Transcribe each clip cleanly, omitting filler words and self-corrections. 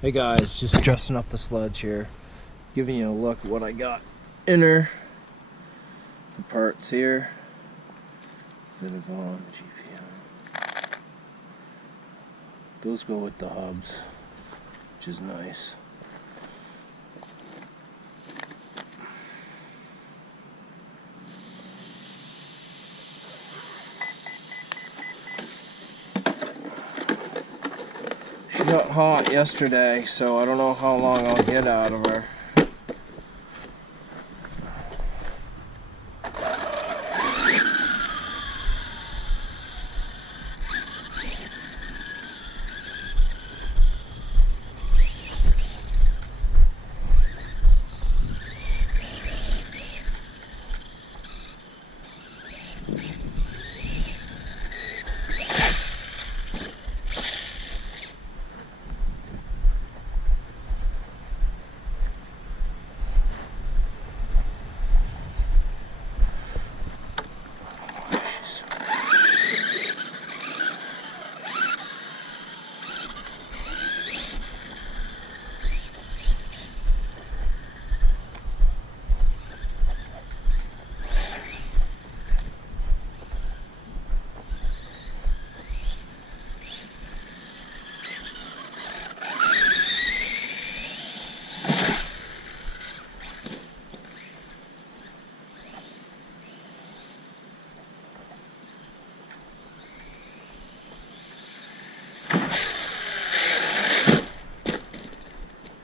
Hey guys, just dressing up the sledge here, giving you a look at what I got inner for parts here. Vidavon, GPM. Those go with the hubs, which is nice. She got hot yesterday, so I don't know how long I'll get out of her.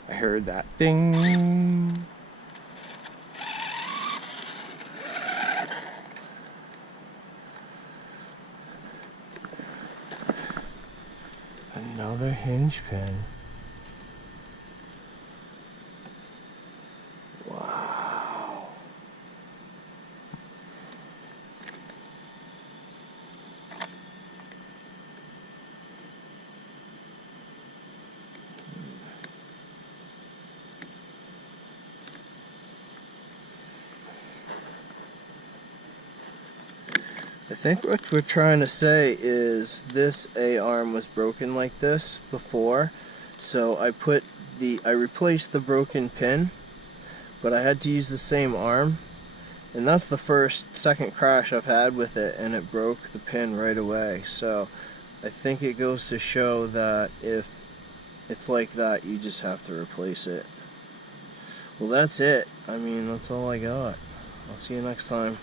I heard that ding. Another hinge pin. Wow. I think what we're trying to say is this A-arm was broken like this before, so I replaced the broken pin, but I had to use the same arm, and that's the second crash I've had with it, and it broke the pin right away. So I think it goes to show that if it's like that, you just have to replace it. Well, that's it. I mean, that's all I got. I'll see you next time.